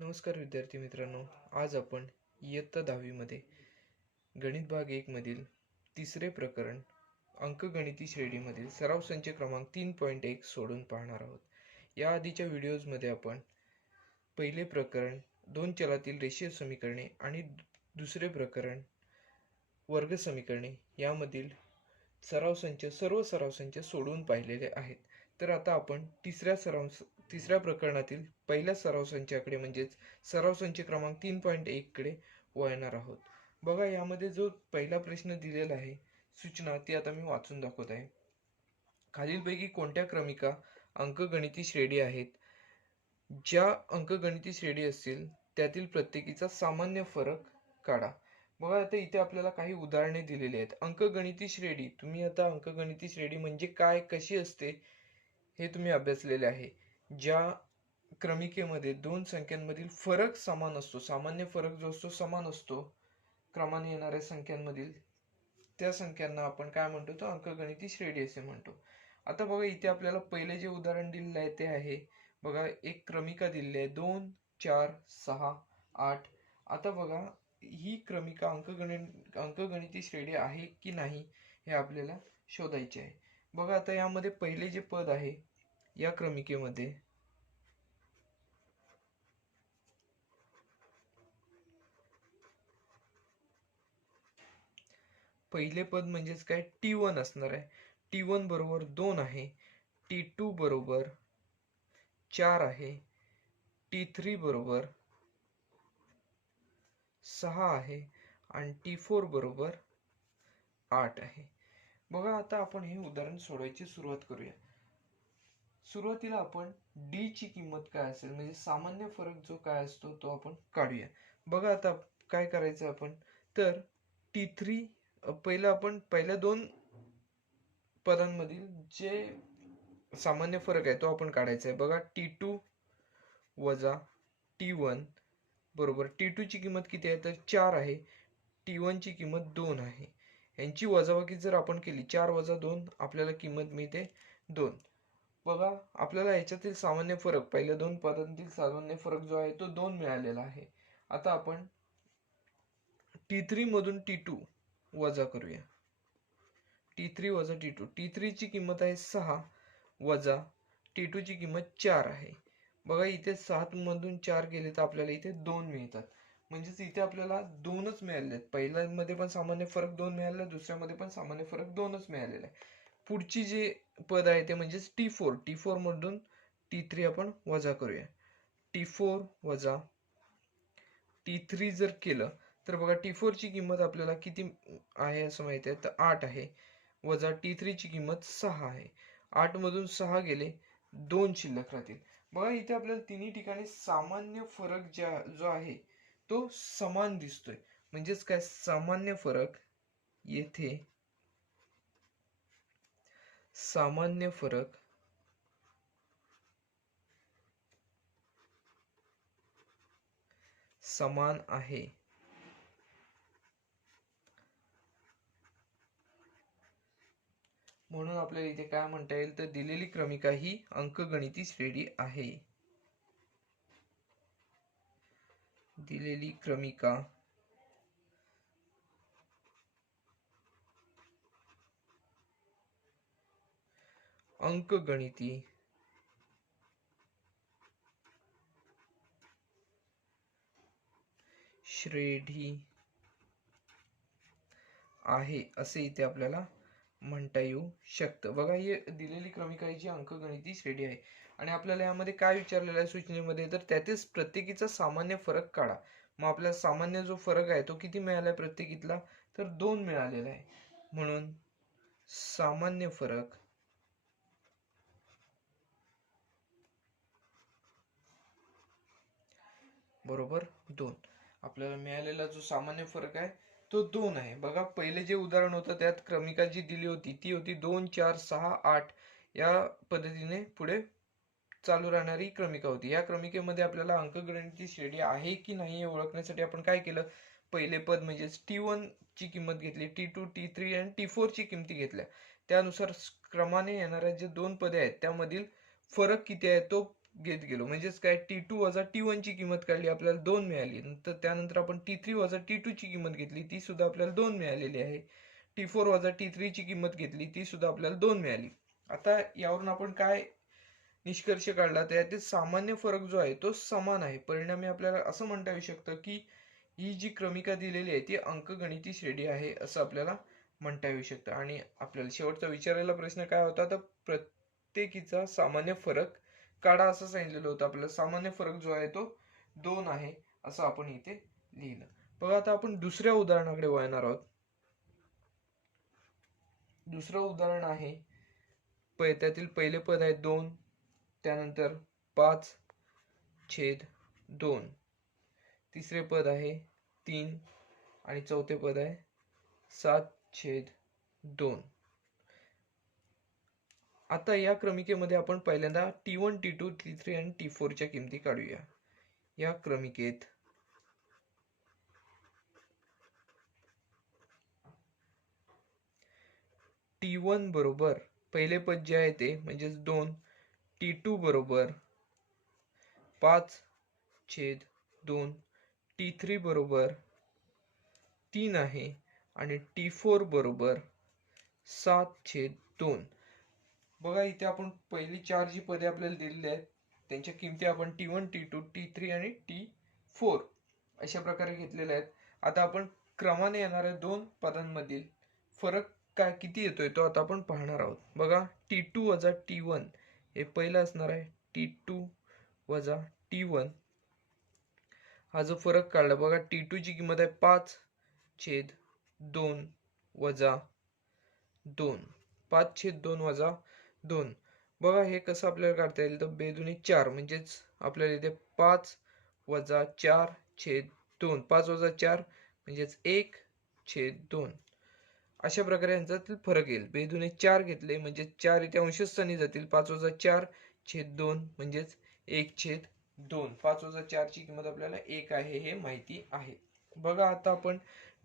नमस्कार विद्यार्थी मित्रांनो. आज आपण इयत्ता 10वी मध्ये गणित भाग 1 मधील तिसरे प्रकरण अंकगणिती श्रेणीमधील सराव संच क्रमांक 3.1 सोडून पाहणार आहोत. या आधीच्या व्हिडिओजमध्ये आपण पहिले प्रकरण दोन चलातील रेषीय समीकरणे आणि दुसरे प्रकरण वर्ग समीकरणे यामधील सर्व सराव संच सोडवून पाहिलेले आहेत. तर आता आपण तिसऱ्या प्रकरणातील पहिल्या सराव संचाकडे म्हणजेच सराव संच क्रमांक 3.1 कडे वळणार आहोत. बघा, यामध्ये जो पहिला प्रश्न दिलेला आहे सूचना ती आता मी वाचून दाखवत आहे. खालीलपैकी कोणत्या क्रमिका अंकगणिती श्रेणी आहेत? ज्या अंकगणिती श्रेणी असतील त्यातील प्रत्येकीचा सामान्य फरक काढा. बघा, आता इथे आपल्याला काही उदाहरणे दिलेली आहेत. अंकगणिती श्रेणी, तुम्ही आता अंकगणिती श्रेणी म्हणजे काय, कशी असते हे तुम्ही अभ्यासलेले आहे. ज्या क्रमिकेमध्ये दोन संख्यांमधील फरक समान असतो, सामान्य फरक जो असतो समान असतो क्रमाने येणाऱ्या संख्यांमधील, त्या संख्यांना आपण काय म्हणतो, तर अंकगणिती श्रेणी असे म्हणतो. आता बघा, इथे आपल्याला पहिले जे उदाहरण दिलेलं आहे ते आहे, बघा, एक क्रमिका दिलेली आहे 2, 4, 6, 8. आता बघा, ही क्रमिका अंकगणिती श्रेणी आहे की नाही हे आपल्याला शोधायचे आहे. बघा, आता यामध्ये पहिले जे पद आहे या क्रमिकेमध्ये, पहिले पद म्हणजेच काय, T1 असणार आहे. T1 बरोबर 2 आहे, T2 बरोबर 4 आहे, T3 बरोबर 6 आहे आणि T4 बरोबर 8 आहे. बघा, आता आपण हे उदाहरण सोडवायची सुरुवात करूया. सुरुवातीला आपण D ची किंमत काय असेल म्हणजे सामान्य फरक जो काय असतो तो आपण काढूया. बघा, आता काय करायचं आपण, तर T3 पहिला आपण पहिल्या दोन पदांमधील जे सामान्य फरक आहे तो आपण काढायचा आहे. बघा, T2 वजा T1 बरोबर, T2 ची किंमत किती आहे तर 4 आहे, T1 ची किंमत 2 आहे. यांची वजाबाकी जर आपण केली, 4 वजा 2 आपल्याला किंमत मिळते 2. बघा, आपल्याला याच्यातील सामान्य फरक, पहिल्या दोन पदांतील सामान्य फरक जो आहे तो 2 मिळालेला आहे. आता आपण T3 मधून T2 वजा करूया. T3 वजा T2, T3 ची किंमत आहे 6 वजा T2 ची किंमत 4 आहे. बघा, इथे 7 मधून 4 गेले तर आपल्याला इथे 2 मिळतात. म्हणजेच इथे आपल्याला 2च मिळाले. पहिल्यामध्ये पण सामान्य फरक 2 मिळाला, दुसऱ्यामध्ये पण सामान्य फरक 2च मिळालेला आहे. पुढची जे पद आहे ते म्हणजेच T4 मधून T3 आपण वजा करूया. T4 वजा T3 जर केलं तर बघा, T4 ची किंमत आपल्याला किती आहे असं माहिती आहे, तर 8 आहे, वजा T3 ची किंमत 6 आहे. 8 मधून 6 गेले, 2 शिल्लक राहतील. बघा, इथे आपल्याला तिन्ही ठिकाणी सामान्य फरक जो आहे तो समान दिसतोय. म्हणजेच काय, सामान्य फरक, येथे सामान्य फरक समान आहे. म्हणून आपल्याला इथे काय म्हणता येईल, तर दिलेली क्रमिका ही अंकगणिती श्रेणी आहे. दिलेली क्रमिका अंकगणिती श्रेणी आहे असे इथे आपल्याला म्हणता येऊ शकतं. बघा, ही दिलेली क्रमिका जी अंकगणिती श्रेणी आहे आणि आपल्याला यामध्ये काय विचारलेलं आहे सूचनेमध्ये, तर त्यातील प्रत्येकीचा सामान्य फरक काढा. मग आपल्याला सामान्य जो फरक आहे तो किती मिळाला आहे प्रत्येकीतला, तर 2 मिळालेला आहे. म्हणून सामान्य फरक बरोबर 2. आपल्याला मिळालेला जो सामान्य फरक आहे तो 2 आहे. बघा, पहिले जे उदाहरण होतं त्यात क्रमिका जी दिली होती ती होती 2, 4, 6, 8 या पद्धतीने पुढे चालू राहणारी क्रमिका होती. या क्रमिकेमध्ये आपल्याला अंकगणिती श्रेणी आहे की नाही हे ओळखण्यासाठी आपण काय केलं, पहिले पद म्हणजेच T1 ची किंमत घेतली, T2, T3 आणि T4 ची किंमती घेतल्या. त्यानुसार क्रमाने येणाऱ्या जे दोन पदे आहेत त्यामधील फरक किती आहे तो घेत गेलो, म्हणजेच काय T2 वजा T1 ची किंमत काढली, आपल्याला 2 मिळाली. नंतर त्यानंतर आपण T3 वजा T2 ची किंमत घेतली, ती सुद्धा आपल्याला 2 मिळालेली आहे. T4 वजा T3 ची किंमत घेतली, ती सुद्धा आपल्याला 2 मिळाली. आता यावरून आपण काय निष्कर्ष काढला, तर यातील सामान्य फरक जो आहे तो समान आहे. परिणामी आपल्याला असं म्हणता येऊ शकतं की ही जी क्रमिका दिलेली आहे ती अंकगणिती श्रेणी आहे, असं आपल्याला म्हणता येऊ शकतं. आणि आपल्याला शेवटचा विचारलेला प्रश्न काय होता, तर प्रत्येकीचा सामान्य फरक काढा असं सांगितलेलं होतं. आपल्याला सामान्य फरक जो आहे तो 2 आहे असं आपण इथे लिहिलं. बघा आता आपण दुसऱ्या उदाहरणाकडे वळणार आहोत. दुसरं उदाहरण आहे, त्यातील पहिले पद आहे 2, त्यानंतर 5/2, तिसरे पद आहे 3 आणि चौथे पद आहे 7/2. आता या क्रमिकेमध्ये आपण पहिल्यांदा T1, T2, T3 आणि T4 च्या किमती काढूया. या क्रमिकेत T1 बरोबर पहिले पद जे आहे ते म्हणजेच 2, T2 बरोबर 5/2, T3 बरोबर 3 आहे आणि T4 बरोबर 7/2. बघा इथे आपण पहिली 4 जी पदे आपल्याला दिलेली आहेत त्यांच्या किमती आपण T1, T2, T3 आणि T4 अशा प्रकारे घेतलेल्या आहेत. आता आपण क्रमाने येणाऱ्या 2 पदांमधील फरक काय किती येतोय तो आता आपण पाहणार आहोत. बघा T2 वजा T1 हे पहिलं असणार आहे. T2 वजा T1 हा जो फरक काढला, बघा T2 ची किंमत आहे 5/2 वजा 2, 5/2 वजा 2. बघा हे कसं आपल्याला काढता येईल, तर बेदुनी 4 म्हणजेच आपल्याला इथे 5 वजा 4/2, 5 वजा 4 म्हणजेच 1/2. अशा प्रकारे यांच्यातील फरक येईल. बेदुनी 4 घेतले म्हणजे 4 इथे अंशस्थानी जातील. 5 वजा 4/2 म्हणजेच 1/2. 5 वजा 4 ची किंमत आपल्याला 1 आहे हे माहिती आहे. बघा आता आपण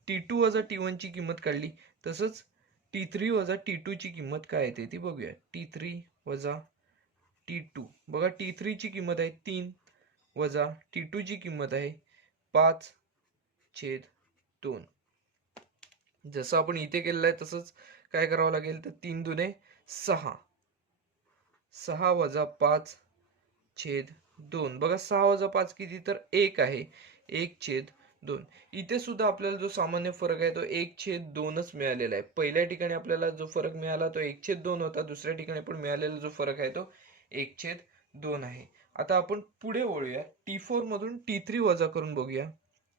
T2 वजा T1 ची किंमत काढली, तसंच T3 वजा T2 ची किंमत काय येते ती बघूया. T3 वजा T2, बघा T3 ची किंमत आहे 3 वजा T2 ची किंमत आहे 5/2. जसं आपण इथे केलेलं आहे तसंच काय करावं लागेल, तर 3 दुने 6, 6 वजा 5/2. बघा 6 वजा 5 किती, तर 1 आहे, 1/2. इथे सुद्धा आपल्याला जो सामान्य फरक आहे तो 1/2च मिळालेला आहे. पहिल्या ठिकाणी आपल्याला जो फरक मिळाला तो 1/2 होता, दुसऱ्या ठिकाणी पण मिळालेला जो फरक आहे तो 1/2 आहे. आता आपण पुढे वळूया. T4 मधून T3 वजा करून बघूया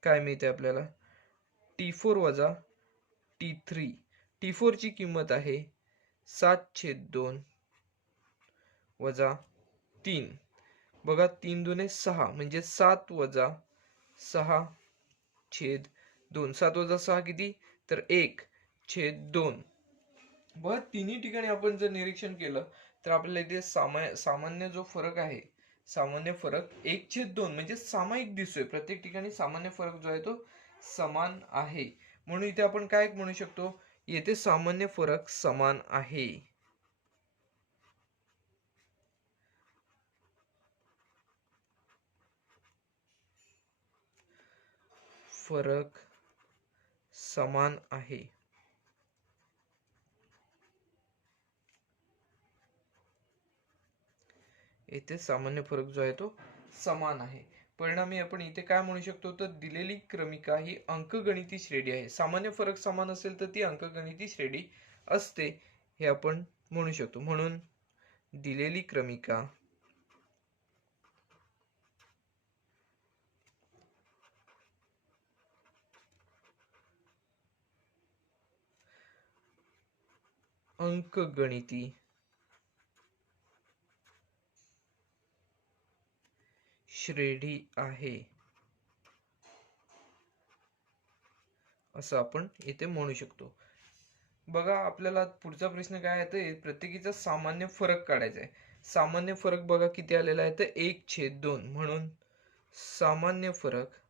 काय मिळते आपल्याला. T4 वजा T3, T4 ची किंमत आहे 7/2 वजा 3. बघा 3 दुने 6 म्हणजे 7 वजा 6/2. 7 वजा 6 किती, तर 1/2. बघा तिन्ही ठिकाणी आपण जर निरीक्षण केलं तर आपल्याला इथे सामान्य जो फरक आहे, सामान्य फरक 1/2 म्हणजे सामायिक दिसतोय. प्रत्येक ठिकाणी सामान्य फरक जो आहे तो समान आहे. म्हणून इथे आपण काय म्हणू शकतो, येथे सामान्य फरक समान आहे. फरक समान आहे. येथे सामान्य फरक जो आहे तो समान आहे. परिणामी आपण इथे काय म्हणू शकतो, तर दिलेली क्रमिका ही अंकगणिती श्रेणी आहे. सामान्य फरक समान असेल तर ती अंकगणिती श्रेणी असते हे आपण म्हणू शकतो. म्हणून दिलेली क्रमिका अंकगणिती श्रेणी आहे असं आपण इथे म्हणू शकतो. बघा आपल्याला पुढचा प्रश्न काय आहे, तर प्रत्येकीचा सामान्य फरक काढायचा आहे. सामान्य फरक बघा किती आलेला आहे, तर 1/2. म्हणून सामान्य फरक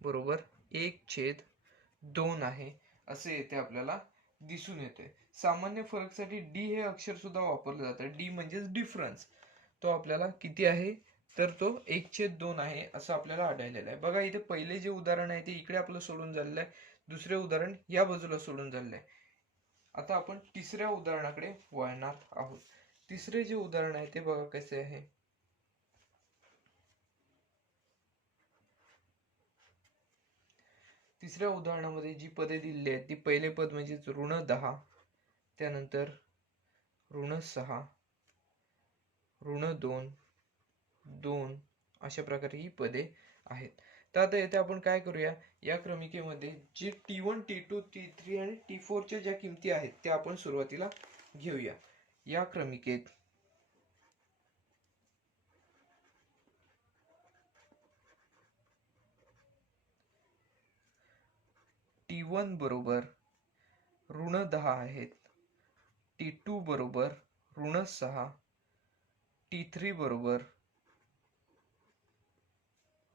बरोबर 1/2 आहे. असे येथे आपल्याला दिसून येते. सामान्य फरकसाठी डी हे अक्षर सुद्धा वापरलं जातं. डी म्हणजेच डिफरन्स. तो आपल्याला किती आहे, तर तो 1/2 आहे असं आपल्याला आढळलेलं आहे. बघा इथे पहिले जे उदाहरण आहे ते इकडे आपलं सोडून झालेलं आहे, दुसरे उदाहरण या बाजूला सोडून झालेलं आहे. आता आपण तिसऱ्या उदाहरणाकडे वळणार आहोत. तिसरे जे उदाहरण आहे ते बघा कसे आहे. तिसऱ्या उदाहरणामध्ये जी पदे दिलेली आहेत ती पहिले पद म्हणजे -10, त्यानंतर -6, -2, 2 अशा प्रकारे ही पदे आहेत. तर आता येथे आपण काय करूया, या क्रमिकेमध्ये जे T1, T2, T3 आणि T4 च्या ज्या किमती आहेत त्या आपण सुरुवातीला घेऊया. या क्रमिकेत T1 बरोबर -10 आहेत, T2 बरोबर -6, T3 बरोबर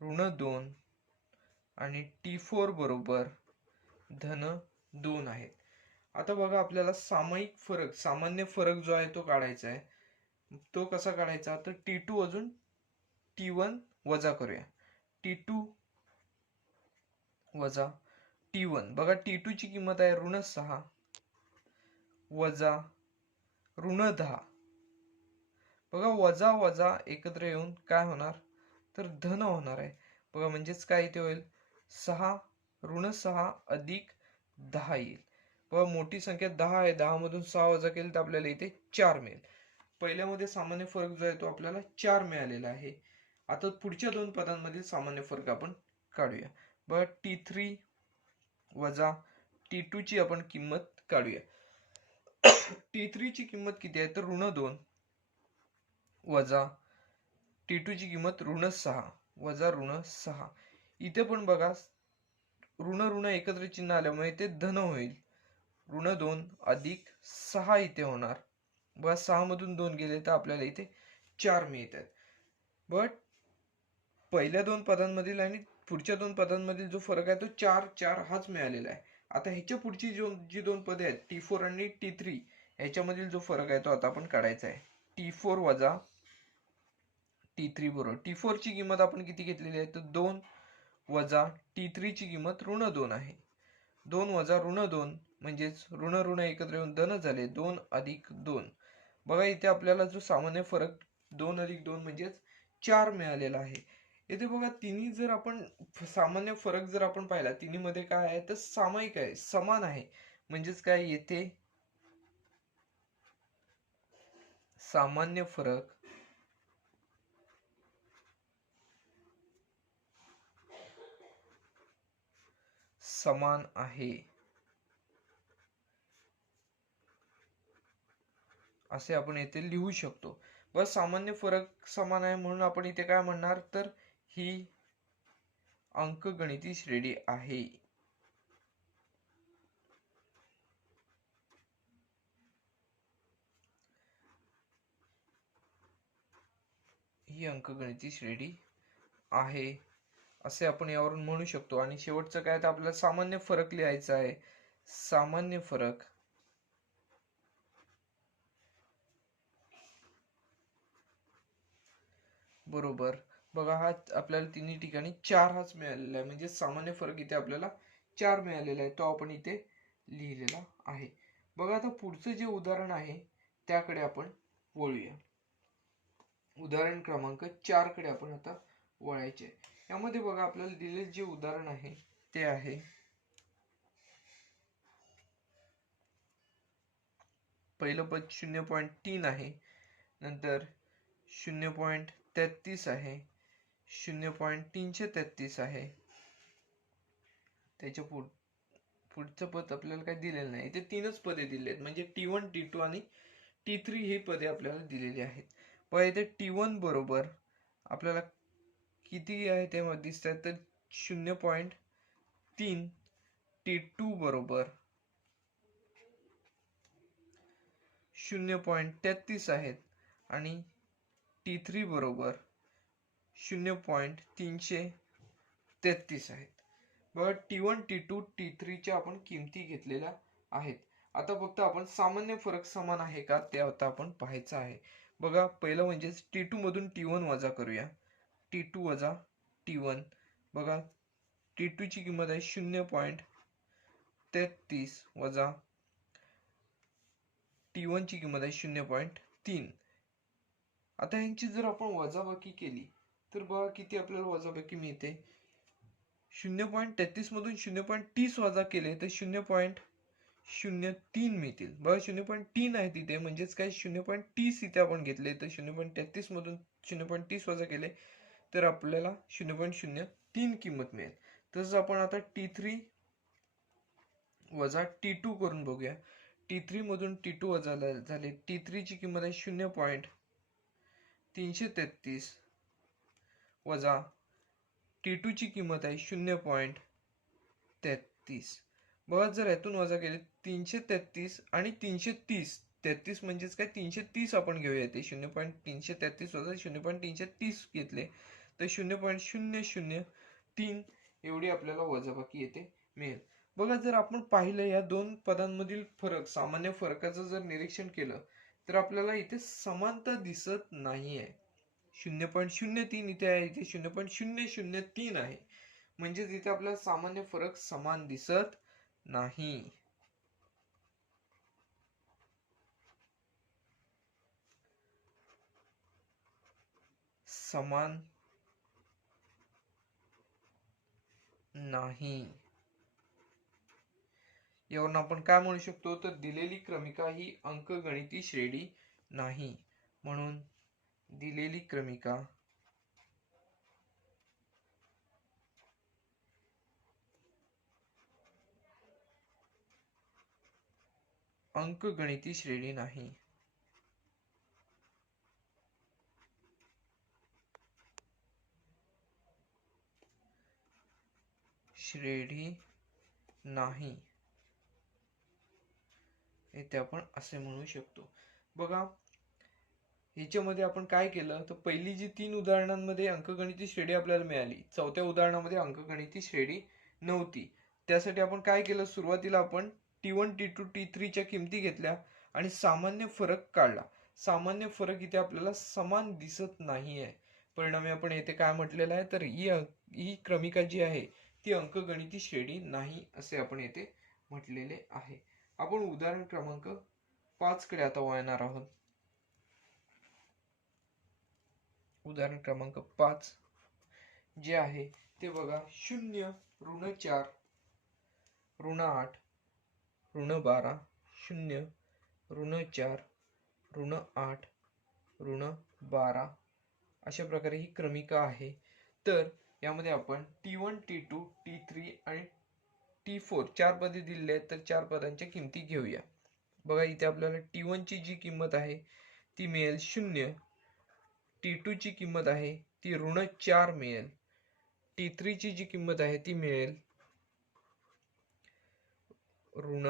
-2 आणि T4 बरोबर -2 आहेत. आता बघा आपल्याला सामान्य फरक जो आहे तो काढायचा आहे. तो कसा काढायचा, तर T2 अजून T1 वजा करूया. T2 वजा T1. बघा T2 ची किंमत आहे -6 वजा -10. बघा वजा वजा एकत्र येऊन काय होणार, तर धन होणार आहे. बघा म्हणजेच काय इथे होईल, 6 -6 अधिक 10 येईल. बघा मोठी संख्या 10 आहे, 10 मधून 6 वजा केले तर आपल्याला इथे 4 मिळेल. पहिल्यामध्ये सामान्य फरक जो आहे तो आपल्याला 4 मिळालेला आहे. आता पुढच्या दोन पदांमधील सामान्य फरक आपण काढूया. बघा T3 वजा T2 ची आपण किंमत काढूया. T3 ची किंमत किती आहे, तर -2 वजा T2 ची किंमत -6 वजा -6. इथे पण बघा ऋण एकत्र चिन्ह आल्यामुळे ते धन होईल. -2 अधिक 6 इथे होणार. बघा 6 मधून 2 गेले तर आपल्याला इथे 4 मिळतात. बट पहिल्या दोन पदांमधील आणि पुढच्या दोन पदांमधील जो फरक आहे तो 4 हाच मिळालेला आहे. आता ह्याच्या पुढची जी दोन पदे आहेत T4 आणि T3 ह्याच्यामधील जो फरक आहे तो आता आपण काढायचा आहे. T4 वजा T3 बरोबर T4 ची किंमत आपण किती घेतलेली आहे, तर 2 वजा T3 ची किंमत -2 आहे. 2 वजा -2 म्हणजेच ऋण एकत्र येऊन धन झाले. 2 अधिक 2. बघा इथे आपल्याला जो सामान्य फरक 2 अधिक 2 म्हणजेच 4 मिळालेला आहे. येथे बघा तिन्ही जर आपण सामान्य फरक जर आपण पाहिला, तिन्ही मध्ये काय आहे, तर सामायिक आहे, समान आहे. म्हणजेच काय, येथे सामान्य फरक समान आहे असे आपण येथे लिहू शकतो. बस सामान्य फरक समान आहे म्हणून आपण इथे काय म्हणणार, तर ही अंकगणिती श्रेणी आहे. ही अंकगणिती श्रेणी आहे असे आपण यावरून म्हणू शकतो. आणि शेवटचं काय, तर आपल्याला सामान्य फरक लिहायचा आहे. सामान्य फरक बरोबर बघा हा आपल्याला तिन्ही ठिकाणी 4 हाच मिळालेला आहे. म्हणजे सामान्य फरक इथे आपल्याला 4 मिळालेला आहे, तो आपण इथे लिहिलेला आहे. बघा आता पुढचं जे उदाहरण आहे त्याकडे आपण वळूया. उदाहरण क्रमांक 4 कडे आपण आता वळायचे. यामध्ये बघा आपल्याला दिलेले जे उदाहरण आहे ते आहे पहिलं पद 0.3 आहे, नंतर 0.33 आहे, 0.333 आहे. त्याच्या पुढचं पद आपल्याला काही दिलेलं नाही. इथे तीनच पदे दिली आहेत, म्हणजे T1, T2 आणि T3 ही पदे आपल्याला दिलेली आहेत. पण इथे T1 बरोबर आपल्याला किती आहे ते दिसत आहे, तर 0.3. T2 बरोबर 0.33 आहेत आणि T3 बरोबर 0.333 आहेत. बघा T1 T2 T3 च्या आपण किमती घेतलेल्या आहेत. आता फक्त आपण सामान्य फरक समान आहे का ते आता आपण पाहायचं आहे. बघा पहिलं म्हणजे T2 मधून T1 वजा करूया. T2 वजा T1. बघा T2 ची किंमत आहे 0.33 वजा T1 ची किंमत आहे 0.3. आता ह्यांची जर आपण वजाबाकी केली तर बघा किती आपल्याला वजाबाकी मिळते. 0.33 मधून 0.30 वजा केले तर 0.03 मिळतील. बघा 0.3 आहे तिथे, म्हणजेच काय 0.30 इथे आपण घेतले तर 0.33 मधून 0.30 वजा केले तर आपल्याला 0.03 किंमत मिळेल. तसंच आपण आता T3 वजा T2 करून बघूया. T3 मधून T2 वजा झाले. T3 ची किंमत आहे 0.333 वजा T2 ची किंमत आहे 0.33. बघा जर यातून वजा केले 333 आणि 330, 33 म्हणजेच काय 330 आपण घेऊया. ते 0.333 वजा 0.330 घेतले तर 0.003 एवढी आपल्याला वजाबाकी येते मिळेल. बघा जर आपण पाहिलं या दोन पदांमधील फरक, सामान्य फरकाचं जर निरीक्षण केलं तर आपल्याला इथे समानता दिसत नाहीये. 0.03 इथे आहे, इथे 0.003 आहे, म्हणजेच इथे आपल्याला सामान्य फरक समान दिसत नाही. समान नाही. यावरून आपण काय म्हणू शकतो तर दिलेली क्रमिका ही अंकगणिती श्रेणी नाही. म्हणून दिलेली क्रमिका अंकगणिती श्रेणी नाही. श्रेणी नाही इथे आपण असे म्हणू शकतो. बघा याच्यामध्ये आपण काय केलं तर पहिली जी 3 उदाहरणांमध्ये अंकगणिती श्रेणी आपल्याला मिळाली, चौथ्या उदाहरणामध्ये अंकगणिती श्रेणी नव्हती. त्यासाठी आपण काय केलं, सुरुवातीला आपण T1 T2 T3 च्या किमती घेतल्या आणि सामान्य फरक काढला. सामान्य फरक इथे आपल्याला समान दिसत नाहीये. परिणामी आपण येथे काय म्हटलेलं आहे तर ही क्रमिका जी आहे ती अंकगणिती श्रेणी नाही असे आपण येथे म्हटलेले आहे. आपण उदाहरण क्रमांक 5 कडे आता वळणार आहोत. उदाहरण क्रमांक 5 जे आहे ते बघा 0 ऋण 4 ऋण 8 ऋण 12 0 ऋण 4 ऋण 8 ऋण 12 अशा प्रकारे ही क्रमिका आहे. तर यामध्ये आपण T1 T2 T3 आणि T4 चार पदे दिलेली आहेत, तर चार पदांच्या किमती घेऊया. बघा इथे आपल्याला T1 ची जी किंमत आहे ती मिळेल 0. T2 ची किंमत आहे ती ऋण 4 मिळेल. T3 ची जी किंमत आहे ती मिळेल ऋण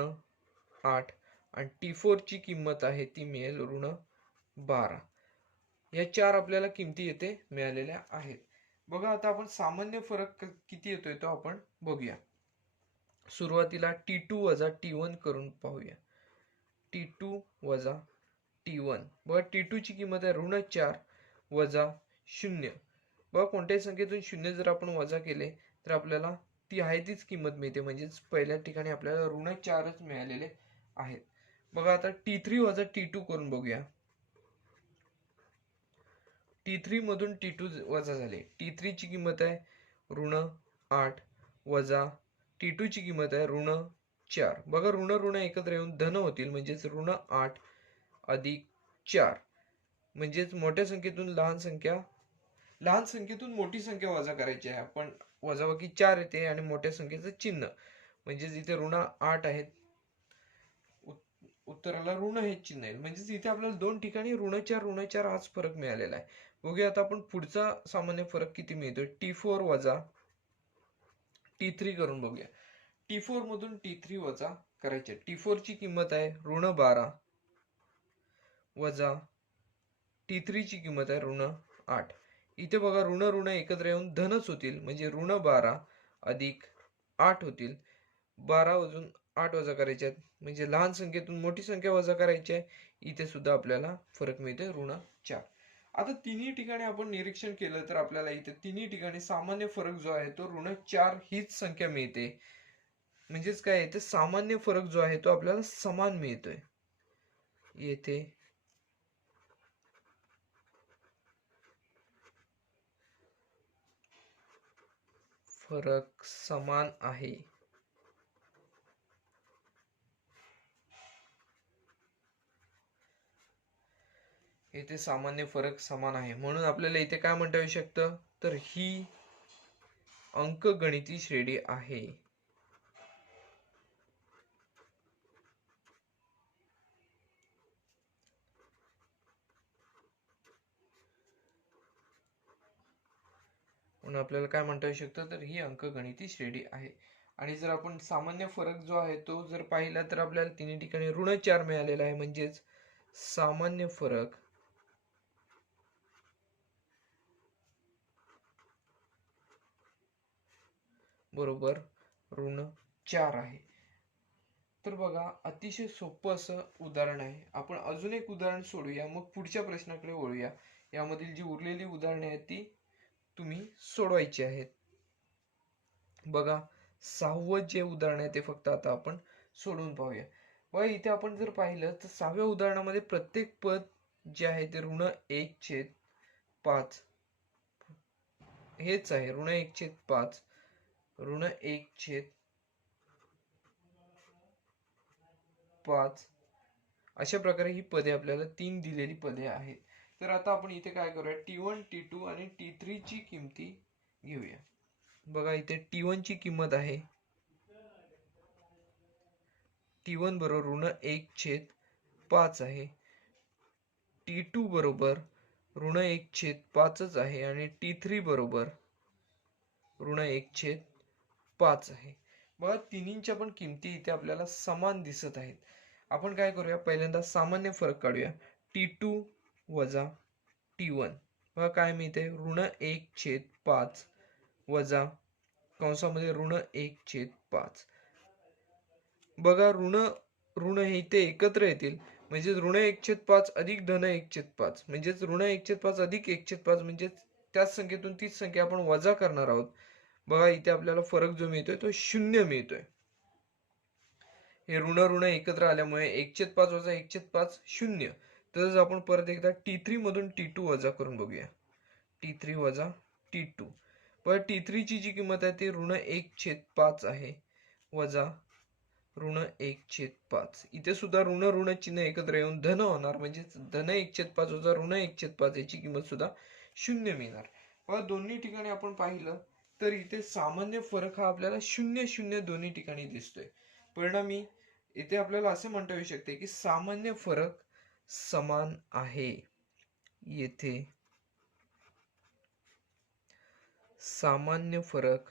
8 आणि T4 ची किंमत आहे ती मिळेल ऋण 12. या चार आपल्याला किमती येथे मिळालेल्या आहेत. बघा आता आपण सामान्य फरक किती येतोय तो आपण बघूया. सुरुवातीला T2 वजा T1 करून पाहूया. T2 वजा T1. बघा T2 ची किंमत आहे ऋण 4 वजा 0. बघा कोणत्याही संख्येतून 0 जर आपण वजा केले तर आपल्याला ती आहे तीच किंमत मिळते, म्हणजेच पहिल्या ठिकाणी आपल्याला ऋण 4च मिळालेले आहेत. बघा आता T3 वजा T2 करून बघूया. T3 मधून T2 वजा झाले. T3 ची किंमत आहे ऋण 8 वजा T2 ची किंमत आहे ऋण 4. बघा ऋण ऋण एकत्र येऊन धन होतील, म्हणजेच ऋण 8 अधिक 4. म्हणजेच मोठ्या संख्येतून लहान संख्येतून मोठी संख्या वजा करायची आहे. आपण वजाबाकी 4 येते आणि मोठ्या संख्येचं चिन्ह, म्हणजेच इथे ऋण 8 आहेत, उत्तराला ऋण हे चिन्ह आहे, म्हणजेच इथे आपल्याला दोन ठिकाणी ऋण 4 हाच फरक मिळालेला आहे. बघूया आता आपण पुढचा सामान्य फरक किती मिळतोय. T4 वजा T3 करून बघूया. T4 मधून T3 वजा करायचे. T4 ची किंमत आहे ऋण 12 वजा T3 ची किंमत आहे ऋण 8. इथे बघा ऋण ऋण एकत्र येऊन धनच होतील, म्हणजे ऋण 12 अधिक 8 होतील. 12 मधून 8 वजा करायचे आहेत, म्हणजे लहान संख्येतून मोठी संख्या वजा करायची आहे. इथे सुद्धा आपल्याला फरक मिळते ऋण 4. आता तिन्ही ठिकाणी आपण निरीक्षण केलं तर आपल्याला इथे तिन्ही ठिकाणी सामान्य फरक जो आहे तो ऋण 4 हीच संख्या मिळते. म्हणजेच काय येते, सामान्य फरक जो आहे तो आपल्याला समान मिळतोय. येथे फरक समान आहे. येथे सामान्य फरक समान आहे, म्हणून आपल्याला इथे काय म्हणता येऊ शकतं, तर ही अंकगणिती श्रेणी आहे. म्हणून आपल्याला काय म्हणता येऊ शकतं, तर ही अंकगणिती श्रेणी आहे. आणि जर आपण सामान्य फरक जो आहे तो जर पाहिला तर आपल्याला तिन्ही ठिकाणी ऋण 4 मिळालेला आहे. म्हणजेच सामान्य फरक बरोबर ऋण 4 आहे. तर बघा, अतिशय सोपं असं उदाहरण आहे. आपण अजून एक उदाहरण सोडूया, मग पुढच्या प्रश्नाकडे वळूया. यामधील जी उरलेली उदाहरणे आहेत ती तुम्ही सोडवायची आहेत. बघा, 6वं जे उदाहरण आहे ते फक्त आता आपण सोडून पाहूया. बघा, इथे आपण जर पाहिलं तर 6व्या उदाहरणामध्ये प्रत्येक पद जे आहे ते ऋण 1/5 हेच आहे. ऋण 1/5 ऋण 1/5 अशा प्रकारे ही पदे आपल्याला 3 दिलेली पदे आहेत. तर आता आपण इथे काय करूया, T1 T2 आणि T3 ची किमती घेऊया. बघा, इथे T1 ची किंमत आहे T1 बरोबर ऋण 1/5 आहे. T2 बरोबर ऋण 1/5च आहे आणि T3 बरोबर ऋण 1/5 आहे. बघा, तिन्हींच्या पण किमती इथे आपल्याला समान दिसत आहेत. आपण काय करूया, पहिल्यांदा सामान्य फरक काढूया. T2 वजा T1 बघा काय मिळते, ऋण 1/5 वजा कंसामध्ये ऋण 1/5. बघा, ऋण ऋण हे इथे एकत्र येतील, म्हणजे ऋण 1/5 अधिक धन 1/5 म्हणजेच ऋण 1/5 अधिक 1/5 म्हणजे त्याच संख्येतून तीच संख्या आपण वजा करणार आहोत. बघा, इथे आपल्याला फरक जो मिळतोय तो 0 मिळतोय. हे ऋण ऋण एकत्र आल्यामुळे 1/5 वजा 1/5 0. तसंच आपण परत एकदा T3 मधून T2 वजा करून बघूया. T3 वजा T2. पण T3 ची जी किंमत आहे ती ऋण 1/5 आहे वजा ऋण 1/5. इथे सुद्धा ऋण ऋण चिन्ह एकत्र येऊन धन होणार, म्हणजे धन 1/5 वजा ऋण 1/5 याची किंमत सुद्धा 0 मिळणार. बघा, दोन्ही ठिकाणी आपण पाहिलं तर इथे सामान्य फरक हा आपल्याला 0 दोन्ही ठिकाणी दिसतोय. परिणामी इथे आपल्याला असे म्हणता येऊ शकते की सामान्य फरक समान आहे. येथे सामान्य फरक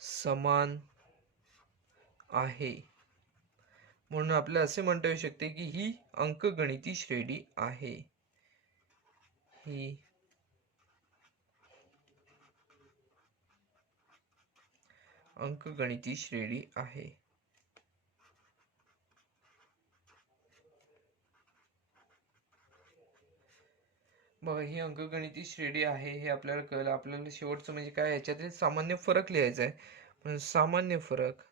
समान आहे. म्हणून आपल्याला असे म्हणता येऊ शकते की ही अंकगणिती श्रेणी आहे. ही अंकगणिती श्रेणी आहे. बघा, ही अंकगणिती श्रेणी आहे हे आपल्याला कळलं. आपल्याला शेवटचं म्हणजे काय, याच्यातील सामान्य फरक लिहायचा आहे. पण सामान्य फरक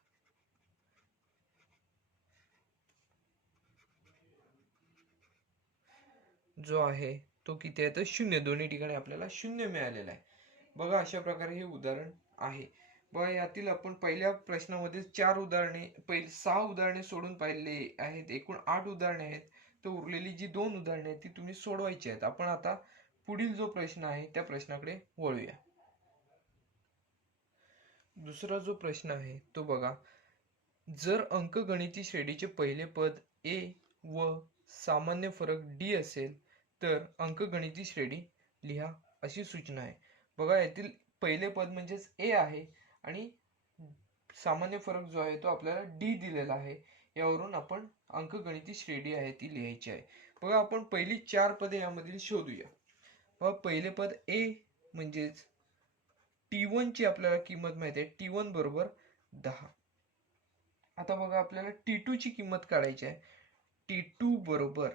जो आहे तो किती आहे, तर 0. दोन्ही ठिकाणी आपल्याला 0 मिळालेला आहे. बघा, अशा प्रकारे हे उदाहरण आहे. बघा, यातील आपण पहिल्या प्रश्नामध्ये 4 उदाहरणे, पहिले 6 उदाहरणे सोडून पाहिले आहेत. एकूण 8 उदाहरणे आहेत. तर उरलेली जी 2 उदाहरणे आहेत ती तुम्ही सोडवायची आहेत. आपण आता पुढील जो प्रश्न आहे त्या प्रश्नाकडे वळूया. दुसरा जो प्रश्न आहे तो बघा, जर अंकगणिती श्रेणीचे पहिले पद A व सामान्य फरक D असेल तर अंकगणिती श्रेणी लिहा अशी सूचना आहे. बघा, यातील पहिले पद म्हणजेच A आहे आणि सामान्य फरक जो आहे तो आपल्याला D दिलेला आहे. यावरून आपण अंकगणिती श्रेणी आहे ती लिहायची आहे. बघा आपण पहिली 4 पदे यामधील शोधूया. बघा पहिले पद ए म्हणजेच T1 ची आपल्याला किंमत माहिती आहे. T1 बरोबर 10. आता बघा आपल्याला T2 ची किंमत काढायची आहे. T2 बरोबर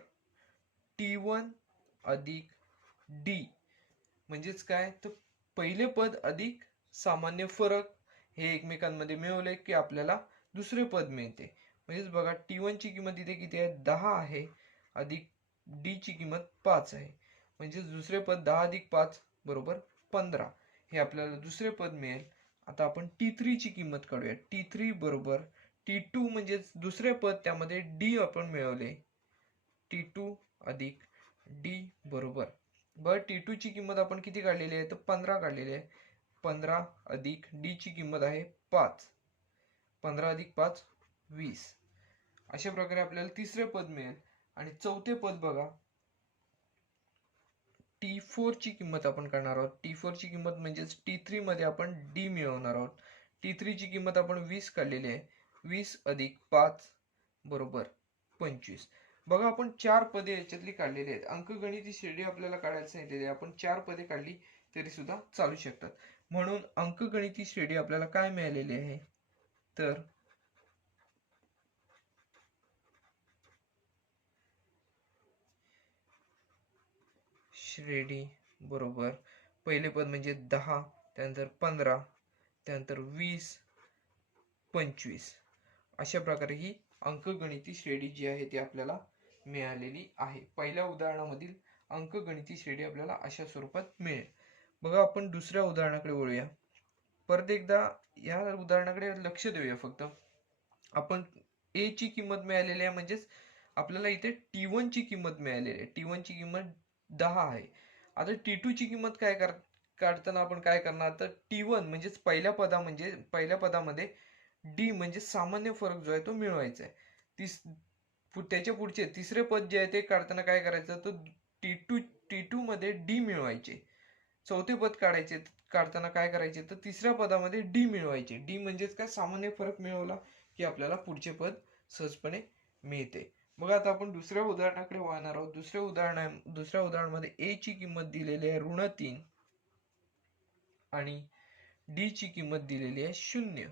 T1 अधिक D म्हणजेच काय, तर पहिले पद अधिक सामान्य फरक हे एकमेकांमध्ये मिळवले की आपल्याला दुसरे पद मिळते. म्हणजेच बघा T1 ची किंमत इथे किती आहे, 10 आहे, अधिक D ची किंमत 5 आहे. म्हणजेच दुसरे पद 10 अधिक 5 बरोबर 15 हे आपल्याला दुसरे पद मिळेल. आता आपण T3 ची किंमत काढूया. T3 बरोबर T2 म्हणजेच दुसरे पद, त्यामध्ये D आपण मिळवले. T2 अधिक D बरोबर T2 ची किंमत आपण किती काढलेली आहे, तर 15 काढलेली आहे. 15 अधिक D ची किंमत आहे 5. 15 अधिक 5 20. अशा प्रकारे आपल्याला तिसरे पद मिळेल. आणि चौथे पद बघा, T4 ची किंमत आपण काढणार आहोत. T4 ची किंमत म्हणजेच T3 मध्ये आपण D मिळवणार आहोत. T3 ची किंमत आपण 20 काढलेली आहे. 20 अधिक 5 बरोबर 25. बघा आपण 4 पदे याच्यातली काढलेली आहेत. अंकगणिती श्रेणी आपल्याला काढायला सांगितलेली आहे. आपण 4 पदे काढली तरी सुद्धा चालू शकतात. म्हणून अंकगणिती श्रेणी आपल्याला काय मिळालेली आहे, तर श्रेणी बरोबर पहिले पद म्हणजे 10, त्यानंतर 15, त्यानंतर 20, 25. अशा प्रकारे ही अंकगणिती श्रेणी जी आहे ती आपल्याला मिळालेली आहे. पहिल्या उदाहरणामधील अंकगणिती श्रेणी आपल्याला अशा स्वरूपात मिळेल. बघा आपण दुसऱ्या उदाहरणाकडे वळूया. परत एकदा या उदाहरणाकडे लक्ष देऊया. फक्त आपण ए ची किंमत मिळालेली आहे, म्हणजेच आपल्याला इथे T1 ची किंमत मिळालेली आहे. T1 ची किंमत 10 आहे. आता T2 ची किंमत काढताना आपण काय करणार, तर T1 म्हणजेच पहिल्या पदामध्ये D म्हणजे सामान्य फरक जो आहे तो मिळवायचा आहे. त्याच्या पुढचे तिसरे पद जे आहे ते काढताना काय करायचं, तर T2 मध्ये D मिळवायचे. चौथे पद काढताना काय करायचे, तर तिसऱ्या पदामध्ये D मिळवायचे. D म्हणजेच काय, सामान्य फरक मिळवला की आपल्याला पुढचे पद सहजपणे मिळते. बघा आता आपण दुसऱ्या उदाहरणाकडे वळणार आहोत. दुसऱ्या उदाहरणामध्ये A ची किंमत दिलेली आहे -3 आणि D ची किंमत दिलेली आहे 0.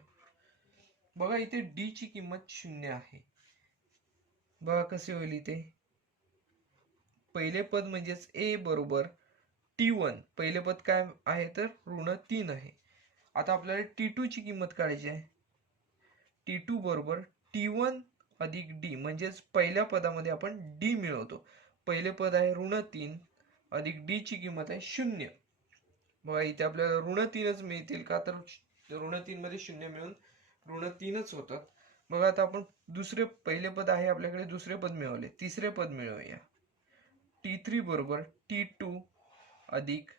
बघा इथे D ची किंमत 0 आहे. बघा कसे होईल इथे, पहिले पद म्हणजेच A बरोबर T1, पहिले पद काय आहे, तर -3 आहे. आता आपल्याला T2 ची किंमत काढायची आहे. T2 बरोबर T1 अधिक D म्हणजेच पहिल्या पदामध्ये आपण D मिळवतो. पहिले पद आहे -3 अधिक D ची किंमत आहे 0. बघा इथे आपल्याला -3च मिळतील का, तर -3 मध्ये 0 मिळून -3च होतात. बघा आता आपण पहिले पद आहे आपल्याकडे, दुसरे पद मिळवले, तिसरे पद मिळवूया. T3 बरोबर T2 अधिक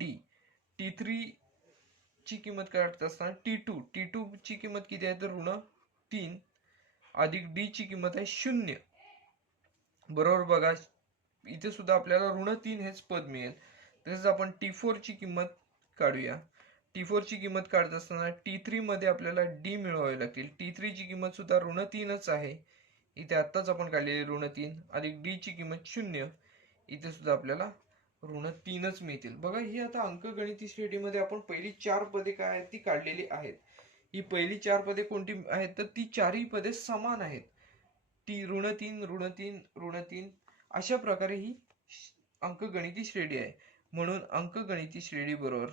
D. T3 ची किंमत काढत असताना T2 ची किंमत किती आहे, तर -3 अधिक D ची किंमत आहे 0. बरोबर बघा इथे सुद्धा आपल्याला -3 हेच पद मिळेल. तसेच आपण T4 ची किंमत काढूया. T4 ची किंमत काढत असताना T3 मध्ये आपल्याला D मिळवावे लागतील. T3 ची किंमत सुद्धा -3च आहे. इथे आत्ताच आपण काढलेले -3 अधिक D ची किंमत 0. इथे सुद्धा आपल्याला -3च मिळतील. बघा ही आता अंकगणिती श्रेणीमध्ये आपण पहिली 4 पदे काय आहेत ती काढलेली आहेत. ही पहिली 4 पदे कोणती आहेत, तर ती चारही पदे समान आहेत. -3, -3 अशा प्रकारे ही अंकगणिती श्रेणी आहे. म्हणून अंकगणिती श्रेणी बरोबर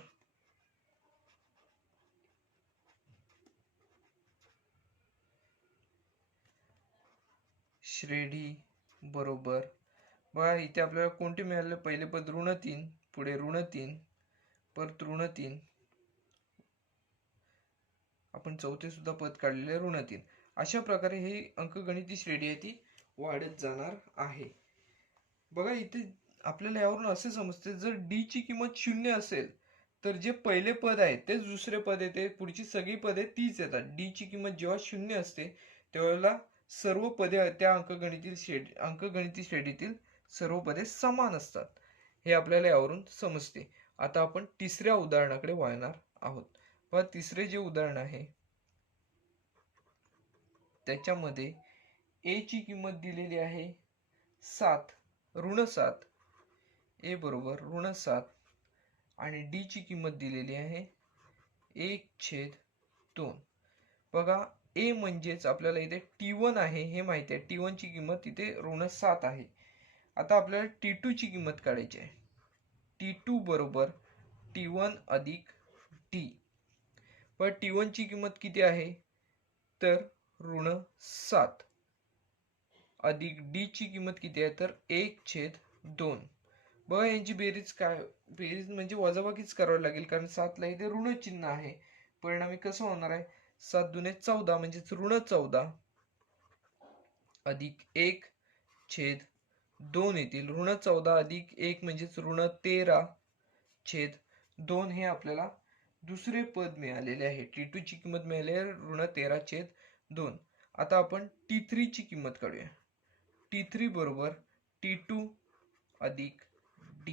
बघा इथे आपल्याला कोणते मिळाले, पहिले पद -3, पुढे -3, परत -3, आपण चौथे सुद्धा पद काढलेले -3. अशा प्रकारे ही अंकगणिती श्रेणी आहे ती वाढत जाणार आहे. बघा इथे आपल्याला यावरून असे समजते, जर D ची किंमत 0 असेल तर जे पहिले पद आहे तेच दुसरे पद येते, पुढची सगळी पदे तीच येतात. D ची किंमत जेव्हा 0 असते त्यावेळेला सर्व पदे त्या अंकगणिती श्रेणीतील सर्व पदे समान असतात. हे आपल्याला यावरून समजते. आता आपण तिसऱ्या उदाहरणाकडे वळणार आहोत. पहा तिसरे जे उदाहरण आहे त्याच्यामध्ये A ची किंमत दिलेली आहे 7 ऋण 7, ए बरोबर ऋण 7 आणि डी ची किंमत दिलेली आहे 1/2. बघा ए म्हणजेच आपल्याला इथे T1 आहे हे माहिती आहे. T1 ची किंमत इथे ऋण 7 आहे. आता आपल्याला T2 ची किंमत काढायची आहे. T2 बरोबर T1 अधिक D. पण T1 ची किंमत किती आहे तर ऋण 7 अधिक D ची किंमत किती आहे तर 1/2. बघा यांची बेरीज काय, बेरीज म्हणजे वजाबाकीच करावी लागेल कारण 7 ला इथे ऋण चिन्ह आहे. परिणामी कसं होणार आहे 7 दुने 14 म्हणजेच ऋण 14 अधिक 1/2 येतील. ऋण 14 अधिक 1 म्हणजेच ऋण 13/2 हे आपल्याला दुसरे पद मिळालेले आहे. T2 ची किंमत मिळाली आहे ऋण 13/2. आता आपण T3 ची किंमत काढूया. T3 बरोबर T2 अधिक D.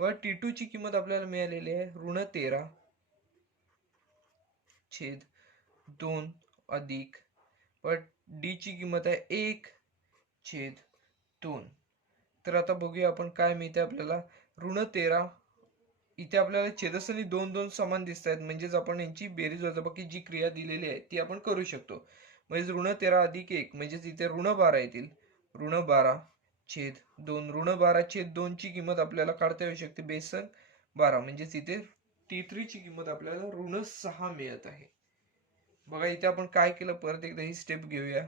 बघा T2 ची किंमत आपल्याला मिळालेली आहे ऋण 13/2 अधिक D ची किंमत आहे 1/2. तर आता बघूया आपण काय मिळते आपल्याला. ऋण 13 इथे आपल्याला छेदस्थानी 2 समान दिसत आहेत म्हणजेच आपण यांची बेरीज वजाबाकी जी क्रिया दिलेली आहे ती आपण करू शकतो. म्हणजे ऋण 13 अधिक 1 म्हणजेच इथे ऋण 12 येतील. ऋण 12/2. ऋण 12/2 ची किंमत आपल्याला काढता येऊ शकते बेसन 12 म्हणजेच इथे T3 ची किंमत आपल्याला ऋण 6 मिळत आहे. बघा इथे आपण काय केलं परत एकदा ही स्टेप घेऊया.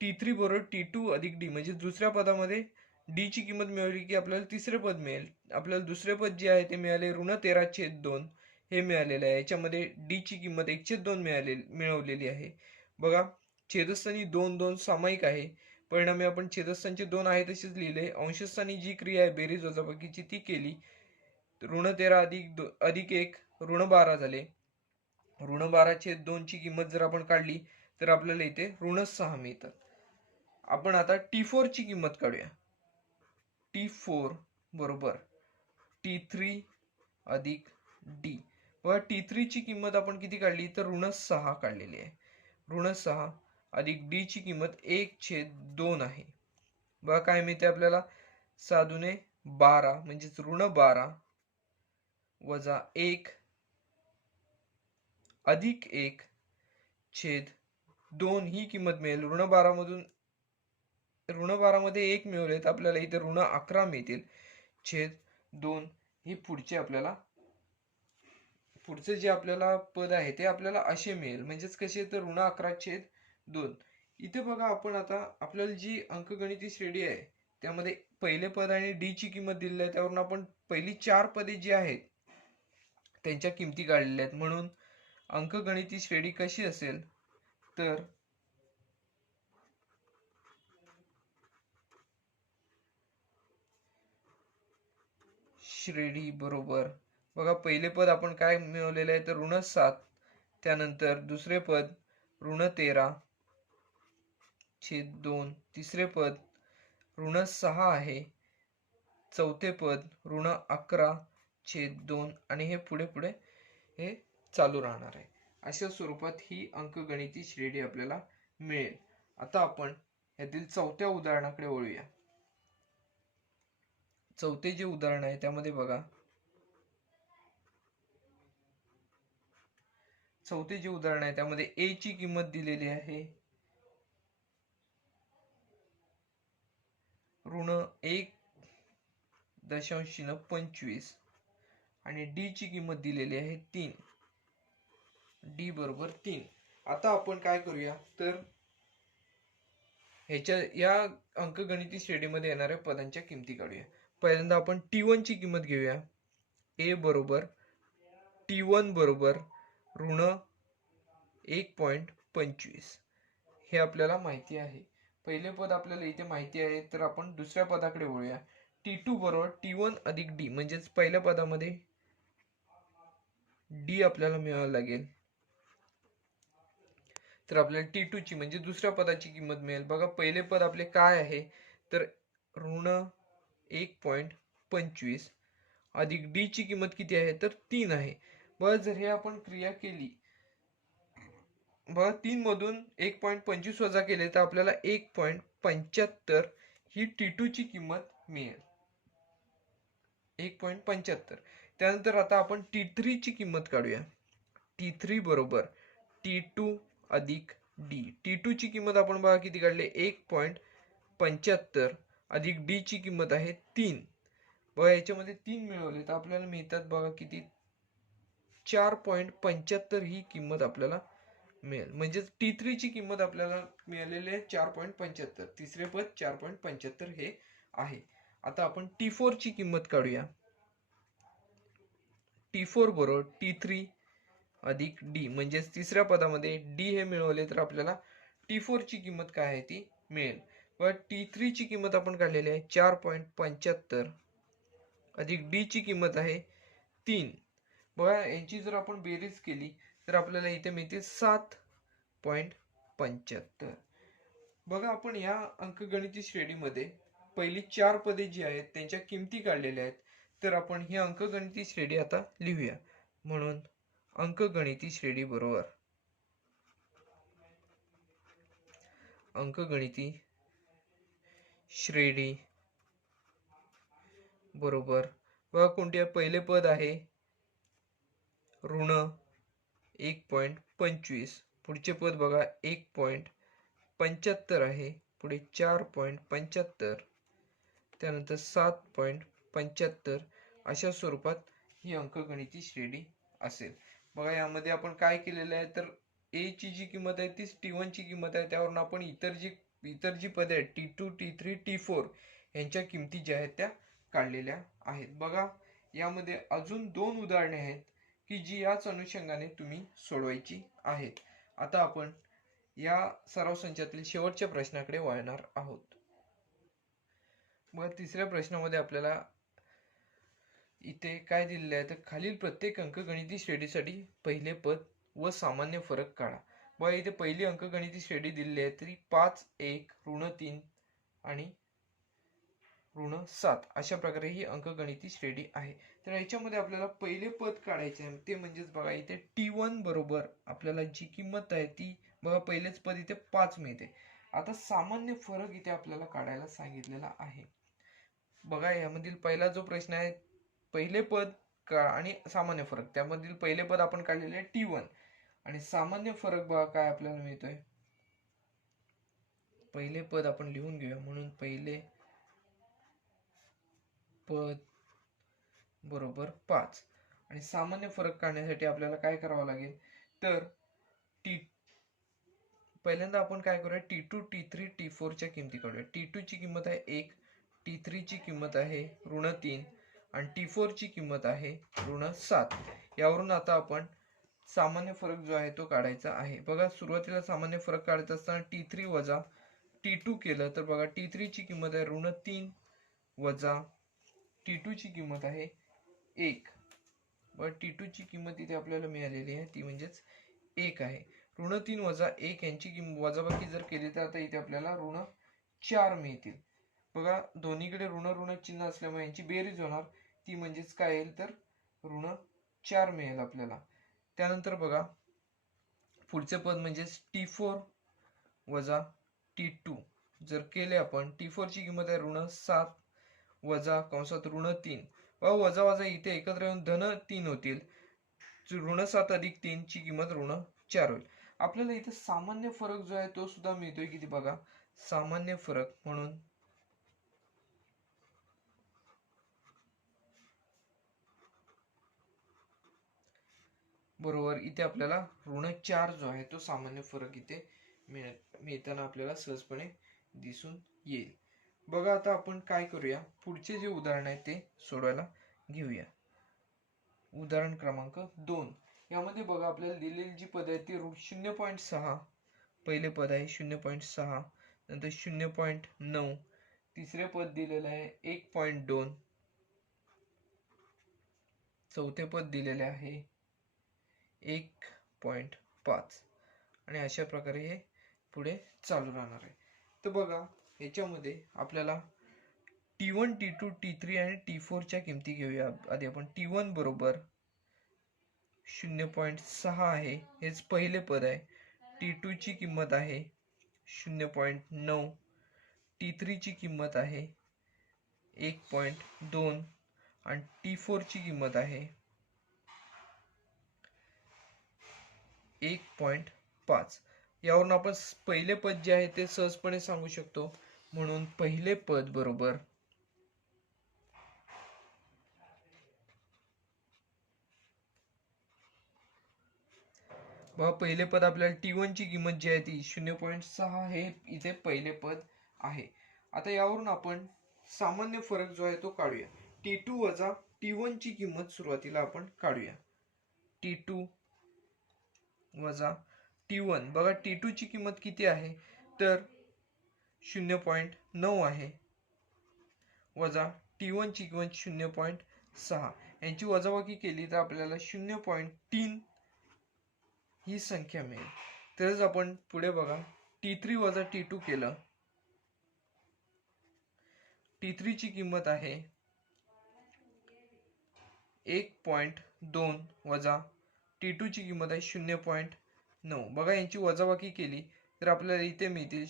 T3 बरोबर T2 अधिक D म्हणजे दुसऱ्या पदामध्ये D ची किंमत मिळवली की आपल्याला तिसरे पद मिळेल. आपल्याला दुसरे पद जे आहे ते मिळाले ऋण 13/2 हे मिळालेले आहे. याच्यामध्ये D ची किंमत 1/2 मिळवलेली आहे. बघा छेदस्थानी 2 सामायिक आहे. परिणामी आपण छेदस्थानचे 2 आहे तसेच लिहिले. अंशस्थानी जी क्रिया आहे बेरीज वजाबाकीची ती केली. ऋण 13 अधिक 1 ऋण 12 झाले. ऋण 12/2 ची किंमत जर आपण काढली तर आपल्याला इथे ऋण 6 मिळतात. आपण आता T4 ची किंमत काढूया. T4 बरोबर T3 अधिक D. व T3 ची किंमत आपण किती काढली तर ऋण 6 काढलेली आहे. ऋण 6 अधिक D ची किंमत 1/2 आहे. बघा काय मिळते आपल्याला 6 दुने 12 म्हणजेच ऋण 12 वजा 1 अधिक 1/2 ही किंमत मिळेल. ऋण 12 मधून ऋण 12 मध्ये 1 मिळवले तर आपल्याला इथे ऋण 11 मिळतील. 2 ही पुढचे जे आपल्याला पद आहे ते आपल्याला असे मिळेल. म्हणजेच कसे तर ऋण 11/2. इथे बघा आपण आता आपल्याला जी अंकगणिती श्रेणी आहे त्यामध्ये पहिले पद आणि D ची किंमत दिलेली आहे. त्यावरून आपण पहिली 4 पदे जी आहेत त्यांच्या किमती काढलेल्या आहेत. म्हणून अंकगणिती श्रेणी कशी असेल तर श्रेणी बरोबर बघा पहिले पद आपण काय मिळवलेले आहे तर ऋण 7. त्यानंतर दुसरे पद ऋण 13/2. तिसरे पद ऋण 6 आहे. चौथे पद ऋण 11/2 आणि हे पुढे पुढे हे चालू राहणार आहे. अशा स्वरूपात ही अंकगणिती श्रेणी आपल्याला मिळेल. आता आपण यातील चौथ्या उदाहरणाकडे वळूया. चौथे जे उदाहरण आहे त्यामध्ये बघा चौथे जे उदाहरण आहे त्यामध्ये A ची किंमत दिलेली आहे ऋण 1.25 आणि D ची किंमत दिलेली आहे 3. D बरोबर 3. आता आपण काय करूया तर या अंकगणिती श्रेणीमध्ये येणाऱ्या पदांच्या किमती काढूया. पहिल्यांदा आपण T1 ची किंमत घेऊया. A बरोबर T1 बरोबर ऋण 1.25 हे आपल्याला माहिती आहे. पहिले पद आपल्याला इथे माहिती आहे तर आपण दुसऱ्या पदाकडे वळूया. T2 बरोबर T1 अधिक D म्हणजेच पहिल्या पदामध्ये D आपल्याला मिळावं लागेल. तर आपल्याला T2 ची म्हणजे दुसऱ्या पदाची किंमत मिळेल. बघा पहिले पद आपले काय आहे तर ऋण 1.25 अधिक D ची किंमत किती आहे तर 3 आहे. बघा जर हे आपण क्रिया केली बघा 3 मधून 1.25 वजा केले तर आपल्याला 1.75 ही T2 ची किंमत मिळेल 1.75. त्यानंतर आता आपण T3 ची किंमत काढूया. T3 बरोबर T2 अधिक D. T2 ची किंमत आपण बघा किती काढले 1.75 अधिक D ची किंमत आहे 3. बघा याच्यामध्ये 3 मिळवले तर आपल्याला मिळतात बघा किती 4.75 ही किंमत आपल्याला मिळेल. म्हणजे T3 ची किंमत आपल्याला मिळालेली आहे 4.75. तिसरे पद 4.75 हे आहे. आता आपण T4 ची किंमत काढूया. T4 बरोबर T3 अधिक D म्हणजेच तिसऱ्या पदामध्ये D हे मिळवले तर आपल्याला T4 ची किंमत काय आहे ती मिळेल. व T3 ची किंमत आपण काढलेली आहे 4.75 अधिक D ची किंमत आहे 3. बघा यांची जर आपण बेरीज केली तर आपल्याला इथे मिळते 7.75. बघा आपण या अंकगणिती श्रेणीमध्ये पहिली 4 पदे जी आहेत त्यांच्या किमती काढलेल्या आहेत. तर आपण ही अंकगणिती श्रेणी आता लिहूया. म्हणून अंकगणिती श्रेणी बरोबर अंकगणिती श्रेणी बरोबर बघा कोणते पहिले पद आहे ऋण 1.25. पुढचे पद बघा 1.75 आहे. पुढे 4.75 त्यानंतर 7.75 अशा स्वरूपात ही अंकगणिती श्रेणी असेल. बघा यामध्ये आपण काय केलेलं आहे तर ए ची जी किंमत आहे तीच T1 ची किंमत आहे. त्यावरून आपण इतर जी पदे आहेत T2 T3 T4 यांच्या किमती ज्या आहेत त्या काढलेल्या आहेत. बघा यामध्ये अजून 2 उदाहरणे आहेत की जी याच अनुषंगाने तुम्ही सोडवायची आहेत. आता आपण या सराव संचातील शेवटच्या प्रश्नाकडे वळणार आहोत. मग तिसऱ्या प्रश्नामध्ये आपल्याला इथे काय दिलेले आहे तर खालील प्रत्येक अंकगणिती श्रेणीसाठी पहिले पद व सामान्य फरक काढा. बघा इथे पहिली अंकगणिती श्रेणी दिलेली आहे तरी 5 1 ऋण 3 आणि ऋण 7 अशा प्रकारे ही अंकगणिती श्रेणी आहे. तर याच्यामध्ये आपल्याला पहिले पद काढायचे आहे ते म्हणजेच बघा इथे T1 बरोबर आपल्याला जी किंमत आहे ती बघा पहिलेच पद इथे 5 मिळते. आता सामान्य फरक इथे आपल्याला काढायला सांगितलेला आहे. बघा यामधील पहिला जो प्रश्न आहे पहिले पद आणि सामान्य फरक त्यामधील पहिले पद आपण काढलेले आहे T1 आणि सामान्य फरक बघा काय आपल्याला मिळतोय. पहिले पद आपण लिहून घेऊया. म्हणून पहिले पद बरोबर 5 आणि सामान्य फरक काढण्यासाठी आपल्याला काय करावं लागेल तर पहिल्यांदा आपण काय करूया T2 T3 T4 च्या किमती काढूया. T2 ची किंमत आहे 1, T3 ची किंमत आहे ऋण 3 आणि T4 ची किंमत आहे ऋण 7. यावरून आता आपण सामान्य फरक जो आहे तो काढायचा आहे. बघा सुरुवातीला सामान्य फरक काढत असताना T3 वजा T2 केलं तर बघा T3 ची किंमत आहे ऋण 3 वजा T2 ची किंमत आहे 1. बघा T2 ची किंमत इथे आपल्याला मिळालेली आहे ती म्हणजेच 1 आहे. ऋण 3 वजा 1 यांची वजाबाकी जर केली तर आता इथे आपल्याला ऋण 4 मिळतील. बघा दोन्हीकडे ऋण ऋण चिन्ह असल्यामुळे यांची बेरीज होणार ती म्हणजेच काय येईल तर ऋण 4 मिळेल आपल्याला. त्यानंतर बघा पुढचे पद म्हणजेच T4 वजा T2 जर केले आपण T4 ची किंमत आहे ऋण 7 वजा कंसात ऋण 3. वजा वजा इथे एकत्र येऊन धन 3 होतील. ऋण 7 अधिक 3 ची किंमत ऋण 4 होईल. आपल्याला इथे सामान्य फरक जो आहे तो सुद्धा मिळतोय किती बघा सामान्य फरक म्हणून बरोबर इथे आपल्याला ऋण 4 जो आहे तो सामान्य फरक इथे मिळताना आपल्याला सहजपणे दिसून येईल. बघा आता आपण काय करूया पुढचे जे उदाहरण आहे ते सोडवायला घेऊया. उदाहरण क्रमांक 2 यामध्ये बघा आपल्याला दिलेली जी पद आहे ती 0.6 पहिले पद आहे 0.6 नंतर 0.9 तिसरे पद दिलेलं आहे 1.2 चौथे पद दिलेले आहे 1.5 आणि अशा प्रकारे हे पुढे चालू राहणार आहे. तर बघा याच्यामध्ये आपल्याला T1 T2 T3 आणि T4 च्या किमती घेऊया. आधी आपण T1 बरोबर 0.6 आहे हेच पहिले पद आहे. T2 ची किंमत आहे 0.9 T3 ची किंमत आहे 1.2 आणि T4 ची किंमत आहे 1.5. यावरून आपण पहिले पद जे आहे ते सहजपणे सांगू शकतो. म्हणून पहिले पद बरोबर बघा, पहिले पद आपल्याला T1 ची किंमत जी आहे ती 0.6 हे इथे पहिले पद आहे. आता यावरून आपण सामान्य फरक जो आहे तो काढूया. T2 वजा T1 ची किंमत सुरुवातीला आपण काढूया. T2 वजा T1. बघा, T2 ची किंमत किती आहे तर 0.9 आहे, वजा T1 ची किंमत 0.6. यांची वजाबाकी केली तर आपल्याला 0.3 ही संख्या मिळेल. तरच आपण पुढे बघा, T3 वजा T2 केलं. T3 ची किंमत आहे 1.2 वजा T2 ची किंमत आहे 0.9. बघा, यांची वजाबाकी केली तर आपल्याला इथे मिळतील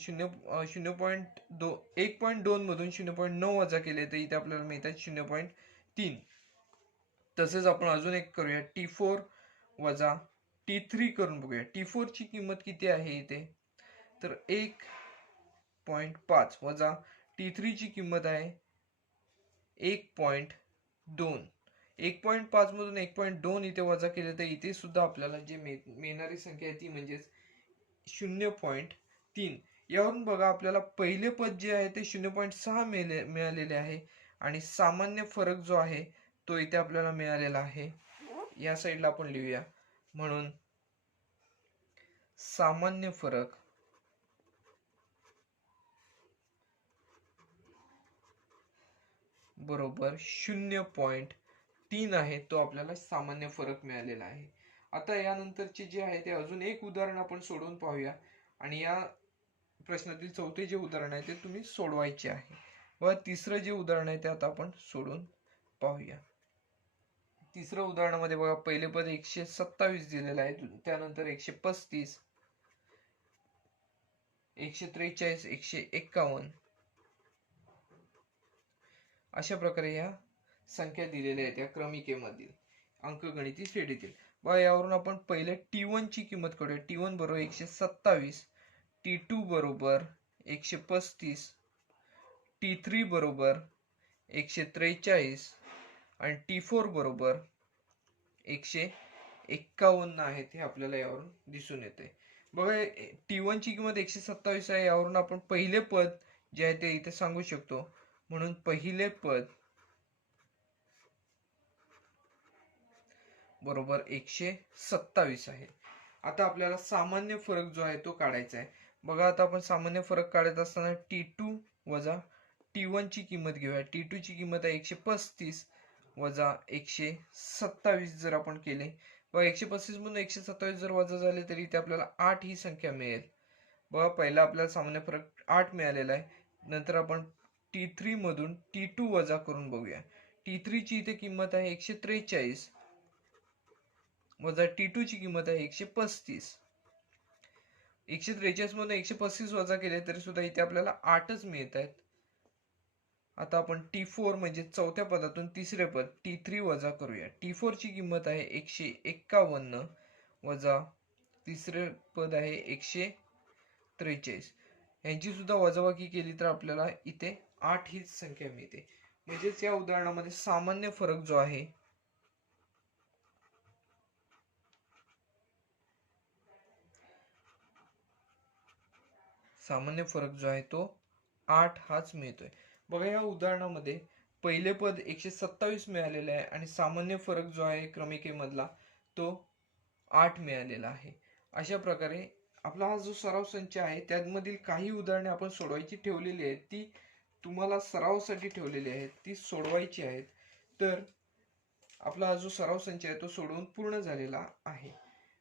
1.2 मधून 0.9 वजा केले तर इथे आपल्याला मिळतात 0.3. तसेच आपण अजून एक करूया, T4 वजा T3 करून बघूया. T4 ची किंमत किती आहे इथे तर 1.5 वजा T3 ची किंमत आहे 1.2. 1.5 मधून 1.2 इथे वजा केले तर इथे सुद्धा आपल्याला जे मिळणारी संख्या आहे ती म्हणजेच 0.3. यावरून बघा, आपल्याला पहिले पद जे आहे ते 0.6 मिळालेले आहे आणि सामान्य फरक जो आहे तो इथे आपल्याला मिळालेला आहे. या साईडला आपण लिहूया. म्हणून सामान्य फरक बरोबर 0.3 आहे, तो आपल्याला सामान्य फरक मिळालेला आहे. आता यानंतरचे जे आहे ते अजून एक उदाहरण आपण सोडवून पाहूया आणि या प्रश्नातील चौथे जे उदाहरण आहे ते तुम्ही सोडवायचे आहे. व तिसरं जे उदाहरण आहे ते आता आपण सोडून पाहूया. तिसरं उदाहरणामध्ये बघा, पहिले पद 127 दिलेलं आहे, त्यानंतर 135, 143, 151 अशा प्रकारे या संख्या दिलेल्या आहेत या क्रमिकेमधील अंकगणिती श्रेणीतील. बघा, यावरून आपण पहिले T1 ची किंमत काढूया. T1 बरोबर 127, T2 बरोबर 135, T3 बरोबर 143 आणि T4 बरोबर 151 आहेत, हे आपल्याला यावरून दिसून येते. बघा, T1 ची किंमत 127 आहे, यावरून आपण पहिले पद जे आहे ते इथे सांगू शकतो. म्हणून पहिले पद बरोबर 127 आहे. आता आपल्याला सामान्य फरक जो आहे तो काढायचा आहे. बघा, आता आपण सामान्य फरक काढत असताना T2 वजा T1 ची किंमत घेऊया. T2 ची किंमत आहे 135 वजा 127 जर आपण केले, बघा 135 मधून 127 जर वजा झाले तरी इथे आपल्याला 8 ही संख्या मिळेल. बघा, पहिला आपल्याला सामान्य फरक 8 मिळालेला आहे. नंतर आपण T3 मधून T2 वजा करून बघूया. T3 ची इथे किंमत आहे 143 वजा T2 ची किंमत आहे 135. 143 मधून 135 वजा केले तरी सुद्धा इथे आपल्याला 8च मिळत आहेत. आता आपण T4 म्हणजे चौथ्या पदातून तिसरे पद T3 वजा करूया. T4 ची किंमत आहे 151 वजा तिसरे पद आहे 143. यांची सुद्धा वजाबाकी केली तर आपल्याला इथे 8 हीच संख्या मिळते. म्हणजेच या उदाहरणामध्ये सामान्य फरक जो आहे तो 8 हाच मिळतोय. बघा, या उदाहरणामध्ये पहिले पद 127 मिळालेले आहे आणि सामान्य फरक जो आहे क्रमिकेमधला तो 8 मिळालेला आहे. अशा प्रकारे आपला हा जो सराव संच आहे त्यामधील काही उदाहरणे आपण सोडवायची ठेवलेली आहेत, ती तुम्हाला सरावासाठी ठेवलेली आहेत, ती सोडवायची आहेत. तर आपला हा जो सराव संच आहे तो सोडवून पूर्ण झालेला आहे.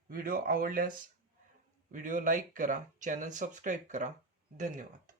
व्हिडिओ आवडल्यास व्हिडिओ लाईक करा, चॅनल सबस्क्राईब करा. धन्यवाद.